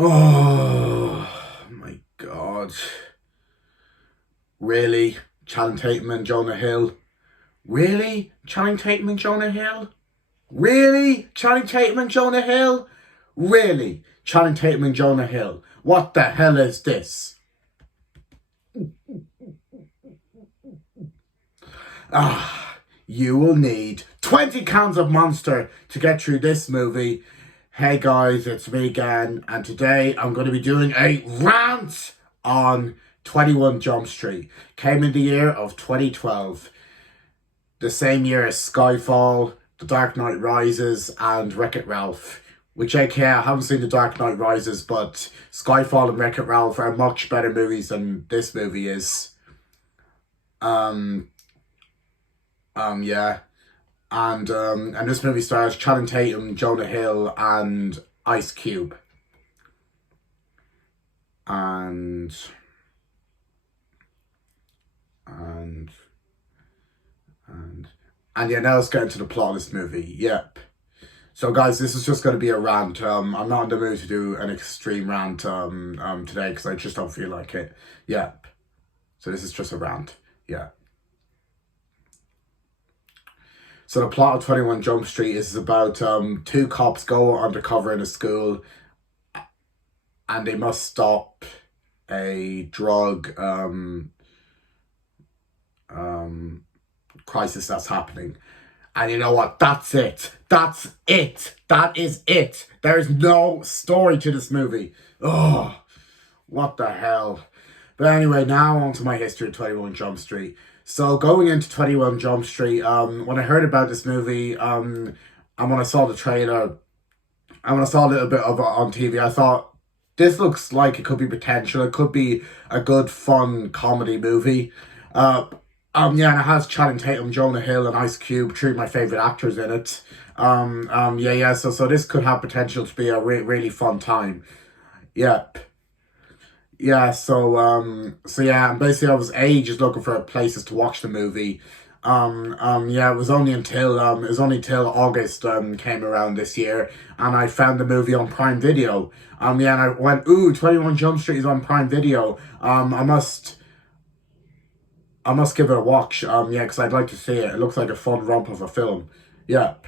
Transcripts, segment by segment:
Oh my God. Really? Channing Tatum and Jonah Hill? Really? Channing Tatum and Jonah Hill? Really? Channing Tatum and Jonah Hill? Really? Channing Tatum and Jonah Hill? What the hell is this? You will need 20 cans of Monster to get through this movie. Hey guys, it's me again, and today I'm going to be doing a rant on 21 Jump Street. Came in the year of 2012. The same year as Skyfall, The Dark Knight Rises, and Wreck-It Ralph. Which, aka, I haven't seen The Dark Knight Rises, but Skyfall and Wreck-It Ralph are much better movies than this movie is. Yeah. And this movie stars Channing Tatum, Jonah Hill, and Ice Cube. And yeah, now let's get into the plot of this movie. Yep. So guys, this is just going to be a rant. I'm not in the mood to do an extreme rant today because I just don't feel like it. Yep. So this is just a rant. Yeah. So the plot of 21 Jump Street is about two cops go undercover in a school and they must stop a drug crisis that's happening. And you know what? That's it. That's it. That is it. There's no story to this movie. Oh, what the hell? But anyway, now on to my history of 21 Jump Street. So going into 21 Jump Street, when I heard about this movie, and when I saw the trailer, and when I saw a little bit of it on TV, I thought, this looks like it could be potential. It could be a good, fun comedy movie. Yeah, and it has Channing Tatum, Jonah Hill, and Ice Cube, three of my favourite actors in it. So this could have potential to be a really fun time. Yep. Yeah, yeah, and basically I was just looking for places to watch the movie. Yeah, it was only till August came around this year, and I found the movie on Prime Video. Yeah, and I went, ooh, 21 Jump Street is on Prime Video. I must give it a watch. Yeah, because I'd like to see it. It looks like a fun romp of a film. Yep.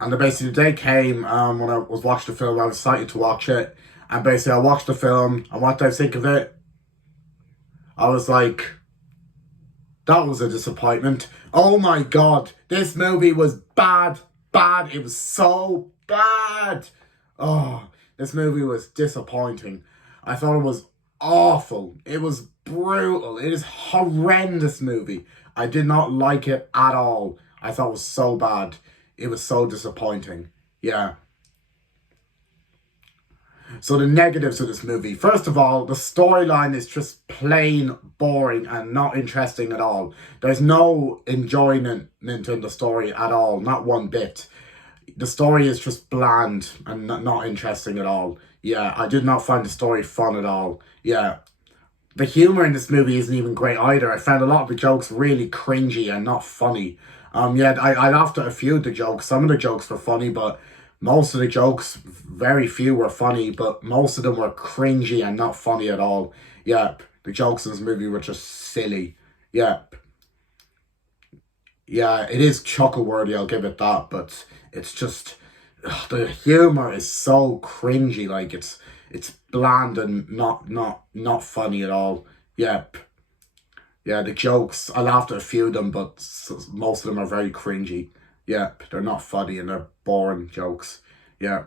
And basically the day came when I was watching the film. I was excited to watch it. And basically I watched the film. And what did I think of it? I was like, that was a disappointment. Oh my God. This movie was bad. Bad. It was so bad. Oh, this movie was disappointing. I thought it was awful. It was brutal. It is a horrendous movie. I did not like it at all. I thought it was so bad. It was so disappointing. Yeah. So the negatives of this movie. First of all, the storyline is just plain boring and not interesting at all. There's no enjoyment in the story at all. Not one bit. The story is just bland and not interesting at all. Yeah, I did not find the story fun at all. Yeah. The humour in this movie isn't even great either. I found a lot of the jokes really cringy and not funny. Yeah, I laughed at a few of the jokes. Some of the jokes were funny, but most of the jokes, very few were funny, but most of them were cringy and not funny at all. Yep, the jokes in this movie were just silly. Yep. Yeah, it is chuckle-worthy, I'll give it that, but it's just, the humour is so cringy, like, it's bland and not funny at all. Yep. Yeah, the jokes, I laughed at a few of them, but most of them are very cringy. Yep, they're not funny and they're boring jokes. Yeah.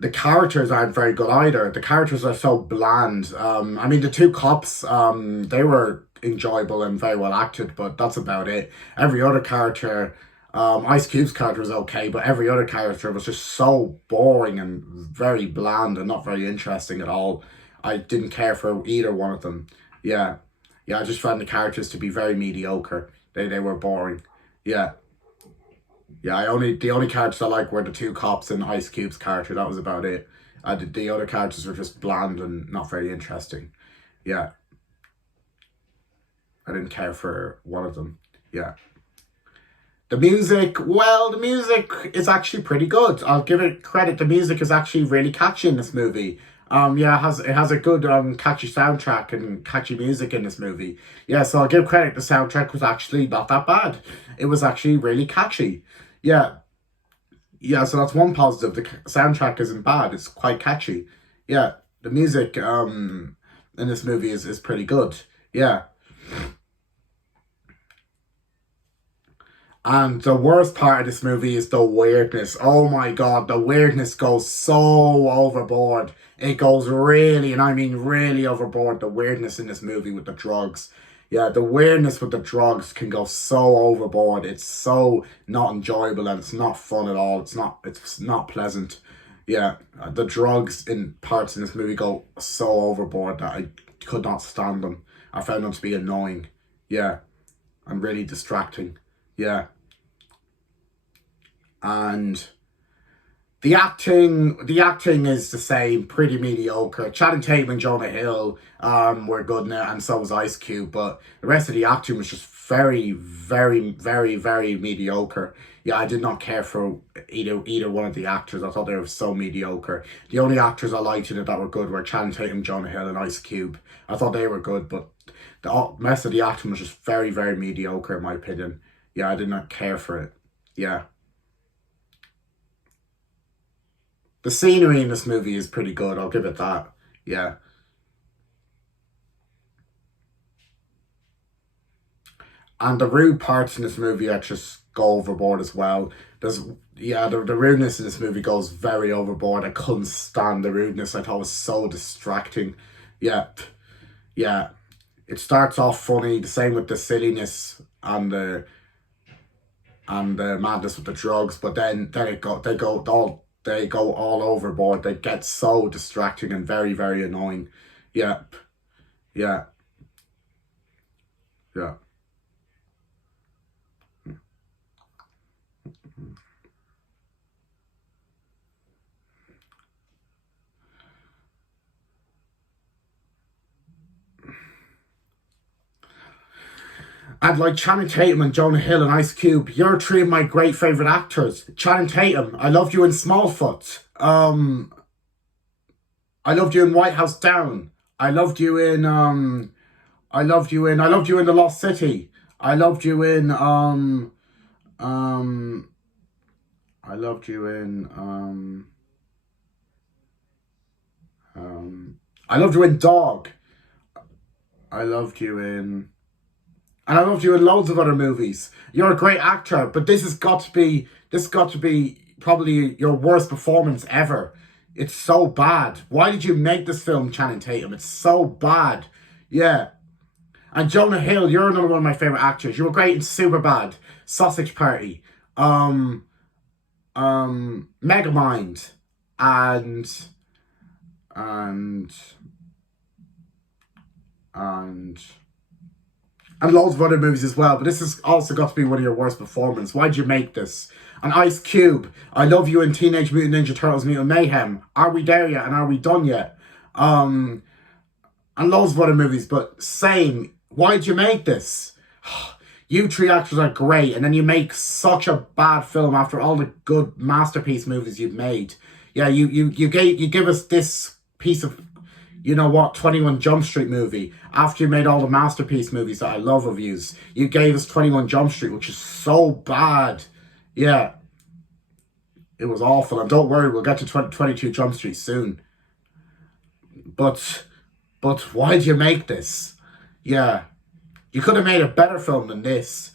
The characters aren't very good either. The characters are so bland. I mean, the two cops, they were enjoyable and very well acted, but that's about it. Every other character, Ice Cube's character was okay, but every other character was just so boring and very bland and not very interesting at all. I didn't care for either one of them. Yeah. Yeah, I just found the characters to be very mediocre. They were boring. Yeah. Yeah, the only characters I liked were the two cops and Ice Cube's character. That was about it. The other characters were just bland and not very interesting. Yeah. I didn't care for one of them. Yeah. The music is actually pretty good. I'll give it credit. The music is actually really catchy in this movie. Yeah, it has a good catchy soundtrack and catchy music in this movie. Yeah, so I'll give credit. The soundtrack was actually not that bad. It was actually really catchy. Yeah, yeah. So that's one positive. The soundtrack isn't bad. It's quite catchy. Yeah, the music in this movie is pretty good. Yeah. And the worst part of this movie is the weirdness. Oh my god, the weirdness goes so overboard. It goes really, and I mean really overboard, the weirdness in this movie with the drugs. Yeah, the weirdness with the drugs can go so overboard. It's so not enjoyable and it's not fun at all. It's not pleasant. Yeah, the drugs in parts in this movie go so overboard that I could not stand them. I found them to be annoying. Yeah, and really distracting. Yeah. And the acting is the same, pretty mediocre. Channing Tatum and Jonah Hill were good in it, and so was Ice Cube, but the rest of the acting was just very, very, very, very mediocre. Yeah, I did not care for either one of the actors. I thought they were so mediocre. The only actors I liked in it that were good were Channing Tatum, Jonah Hill, and Ice Cube. I thought they were good, but the rest of the acting was just very, very mediocre in my opinion. Yeah, I did not care for it. Yeah. The scenery in this movie is pretty good, I'll give it that. Yeah. And the rude parts in this movie I just go overboard as well. There's yeah, the rudeness in this movie goes very overboard. I couldn't stand the rudeness. I thought it was so distracting. Yeah. Yeah. It starts off funny, the same with the silliness and the madness with the drugs, but then they go all overboard. They get so distracting and very, very annoying. Yeah, yeah, yeah. And like Channing Tatum and Jonah Hill and Ice Cube, you're three of my great favorite actors. Channing Tatum, I loved you in Smallfoot. I loved you in White House Down. I loved you in I loved you in The Lost City. I loved you in um I loved you in I loved you in Dog. I loved you in And I loved you in loads of other movies. You're a great actor, but this got to be probably your worst performance ever. It's so bad. Why did you make this film, Channing Tatum? It's so bad. Yeah. And Jonah Hill, you're another one of my favorite actors. You were great in Superbad, Sausage Party, um, Megamind, and and and and loads of other movies as well. But this has also got to be one of your worst performances. Why'd you make this? And Ice Cube, I love you in Teenage Mutant Ninja Turtles Mutant Mayhem. Are we there yet? And are we done yet? Um, and loads of other movies. But same. Why'd you make this? You three actors are great, and then you make such a bad film after all the good masterpiece movies you've made. Yeah, you give us this piece of, you know what, 21 Jump Street movie. After you made all the masterpiece movies that I love of yous, you gave us 21 Jump Street, which is so bad. Yeah, it was awful. And don't worry, we'll get to 22 Jump Street soon. But, but why'd you make this? Yeah, you could have made a better film than this.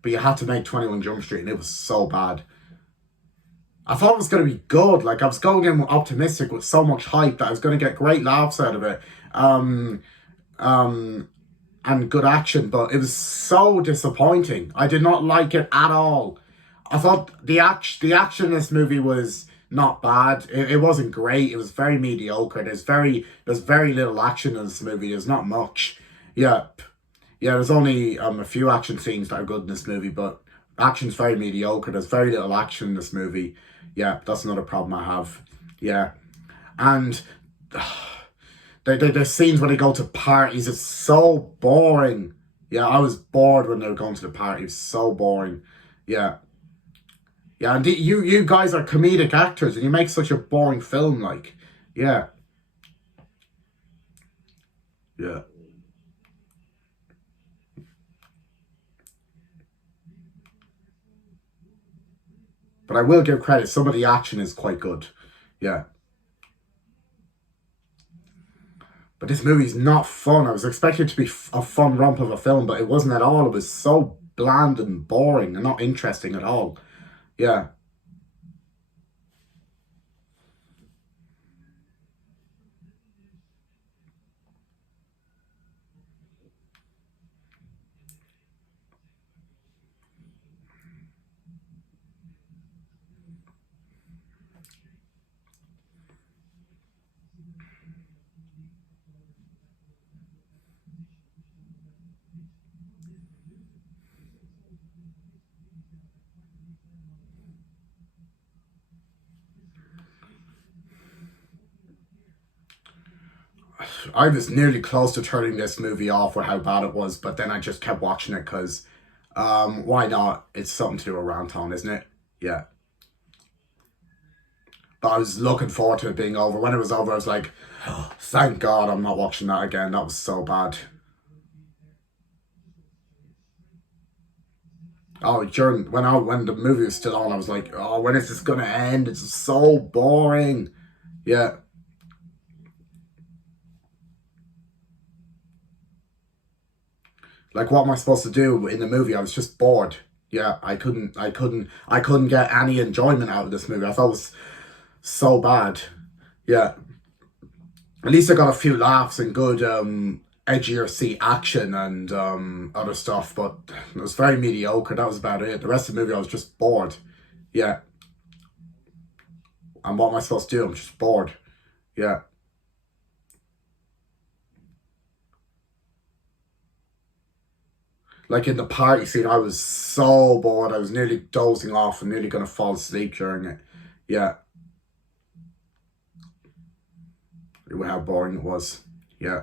But you had to make 21 Jump Street, and it was so bad. I thought it was going to be good. Like, I was going in optimistic with so much hype that I was going to get great laughs out of it. Um, um, and good action, but it was so disappointing. I did not like it at all. I thought the action in this movie was not bad. It wasn't great. It was very mediocre. There's very little action in this movie. There's not much. Yeah. Yeah, there's only a few action scenes that are good in this movie, but action's very mediocre. There's very little action in this movie. Yeah, that's another problem I have. Yeah. And there's scenes where they go to parties. It's so boring. Yeah, I was bored when they were going to the party. It was so boring. Yeah. Yeah, and you guys are comedic actors and you make such a boring film, like. Yeah. Yeah. But I will give credit, some of the action is quite good. Yeah. But this movie's not fun. I was expecting it to be a fun romp of a film, but it wasn't at all. It was so bland and boring and not interesting at all. Yeah. I was nearly close to turning this movie off with how bad it was, but then I just kept watching it because why not? It's something to do with Rant on, isn't it? Yeah. But I was looking forward to it being over. When it was over, I was like, oh, thank God I'm not watching that again. That was so bad. Oh, during when the movie was still on, I was like, oh, when is this gonna end? It's so boring. Yeah. Like what am I supposed to do in the movie? I was just bored. Yeah, I couldn't get any enjoyment out of this movie. I thought it was so bad. Yeah. At least I got a few laughs and good edgier seat action and other stuff, but it was very mediocre. That was about it. The rest of the movie I was just bored. Yeah. And what am I supposed to do? I'm just bored. Yeah. Like in the party scene, I was so bored. I was nearly dozing off and nearly gonna fall asleep during it. Yeah. How boring it was. Yeah.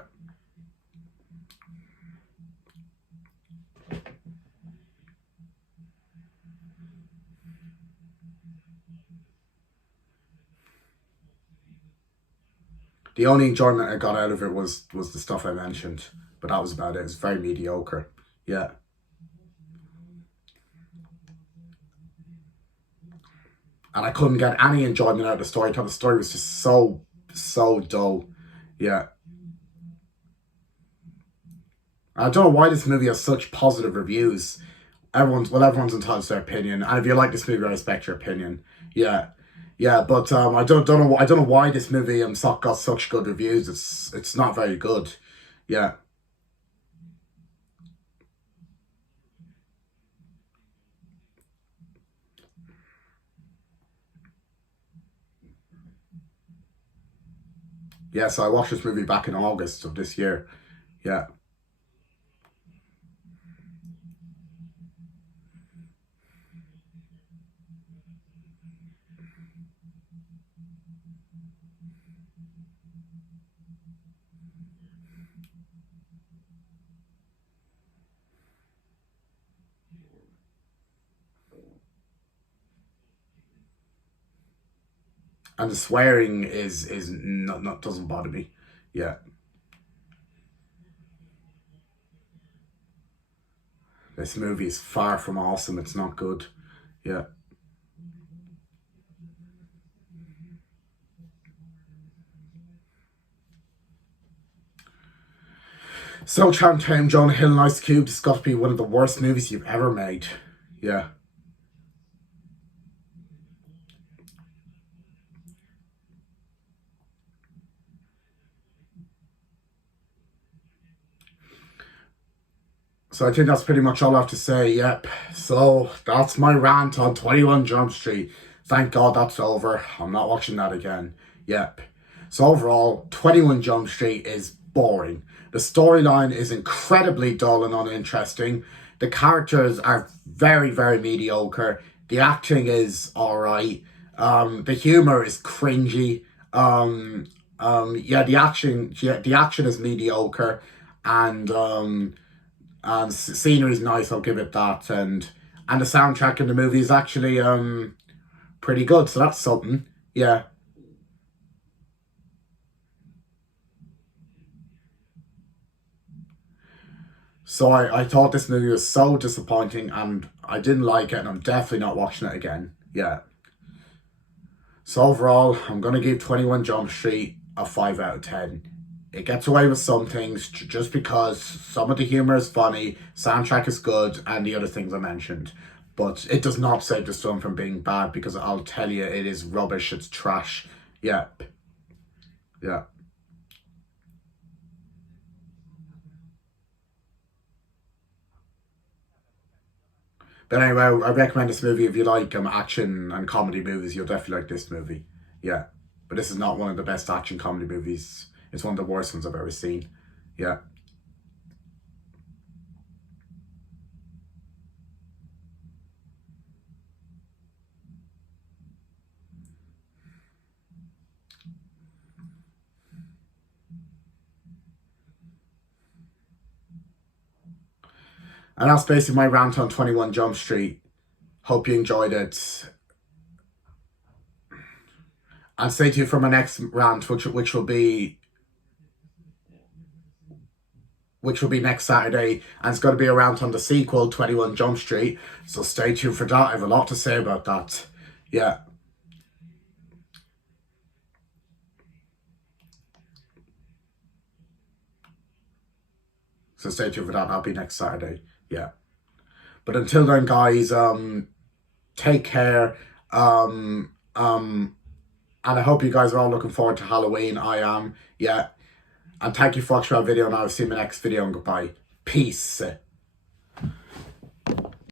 The only enjoyment I got out of it was the stuff I mentioned, but that was about it. It was very mediocre. Yeah. And I couldn't get any enjoyment out of the story. I thought the story was just so dull. Yeah. I don't know why this movie has such positive reviews. Everyone's entitled to their opinion, and if you like this movie, I respect your opinion. Yeah, yeah, but I don't know why this movie got such good reviews. It's not very good. Yeah, yeah. So I watched this movie back in August of this year. Yeah, and the swearing is not doesn't bother me. Yeah, this movie is far from awesome. It's not good. Yeah. So Chinatown, Jonah Hill and Ice Cube, this has got to be one of the worst movies you've ever made. Yeah. So I think that's pretty much all I have to say. Yep. So that's my rant on 21 Jump Street. Thank God that's over. I'm not watching that again. Yep. So overall, 21 Jump Street is boring. The storyline is incredibly dull and uninteresting. The characters are very mediocre. The acting is alright. The humor is cringy. Yeah, the action is mediocre. And And scenery's nice, I'll give it that. And the soundtrack in the movie is actually pretty good, so that's something. Yeah. So I thought this movie was so disappointing and I didn't like it and I'm definitely not watching it again. Yeah. So overall, I'm going to give 21 Jump Street a 5 out of 10. It gets away with some things just because some of the humour is funny, soundtrack is good, and the other things I mentioned. But it does not save this film from being bad because I'll tell you, it is rubbish, it's trash. Yeah. Yeah. But anyway, I recommend this movie if you like action and comedy movies. You'll definitely like this movie. Yeah. But this is not one of the best action comedy movies. It's one of the worst ones I've ever seen. Yeah. And that's basically my rant on 21 Jump Street. Hope you enjoyed it. And stay tuned for my next rant, which will be next Saturday, and it's going to be a rant on the sequel, 21 Jump Street. So stay tuned for that. I have a lot to say about that. Yeah. So stay tuned for that. That'll be next Saturday. Yeah. But until then, guys, take care. And I hope you guys are all looking forward to Halloween. I am. Yeah. And thank you for watching our video, and I'll see you in my next video, and goodbye. Peace.